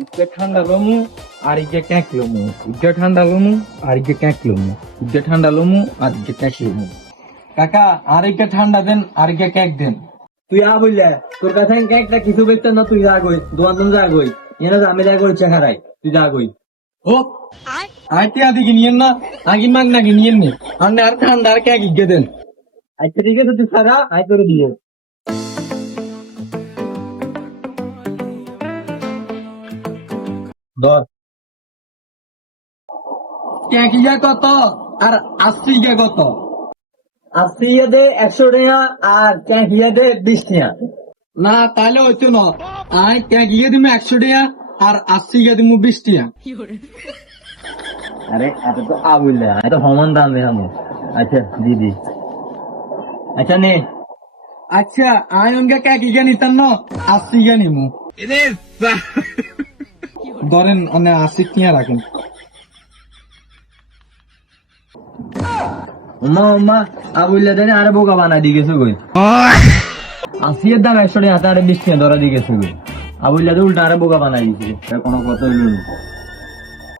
ইকে ঠান্ডা লমু আর ইকে ক্যাঁক লমু, ইকে ঠান্ডা লমু আর ইকে ক্যাঁক লমু, ইকে ঠান্ডা লমু আর ইকে ক্যাঁক লমু। কাকা আর ইকে ঠান্ডা দেন আর ইকে ক্যাঁক দেন। তুই আ বললে তোর কাছে একটা কিছু বেচতে না, তুই যা গই দোয়ান তুমি যা গই এনে আমি যা করি চেহারাই, তুই যা গই। ও আইতে আদিকে নিয়েন না, আগিন মাগ নাকি নিয়েন নি, আর ঠান্ডা আর ক্যাঁক ইকে দেন। আচ্ছা ঠিক আছে, তুই সারা আই করে দিয়ে ধর। ক্যাঁক ইয়া কত আর আশি ইয়া কত? 80 ইয়ে দে 100 টাকা আর ক্যাঁ ইয়ে দে 20 টাকা। না তাহলে হইতো না, আই ক্যাঁক ইয়ে দিমু 100 টাকা আর 80 ইয়া দিমু 20 টাকা। আরে এত তো আ বললে এত সমান দাম দেখামো। আচ্ছা দিদি, আচ্ছা নে। আচ্ছা আই অঙ্গে ক্যাঁক ইয়া নিতাম না, 80 ইয়া নিমু। ধরেন অনে 80 টাকা রাখেন। উম্মা আ বললে দেনে আরে বোকা বানাই দিয়ে গেছো গই। 80 এর দাম 100 টাকা, হাতে আরে 20 টাকা ধরা দিয়ে গেছো গই। আ বললে উল্টা আরে বোকা বানাই দিয়েছে, কোনো কথা হইল না।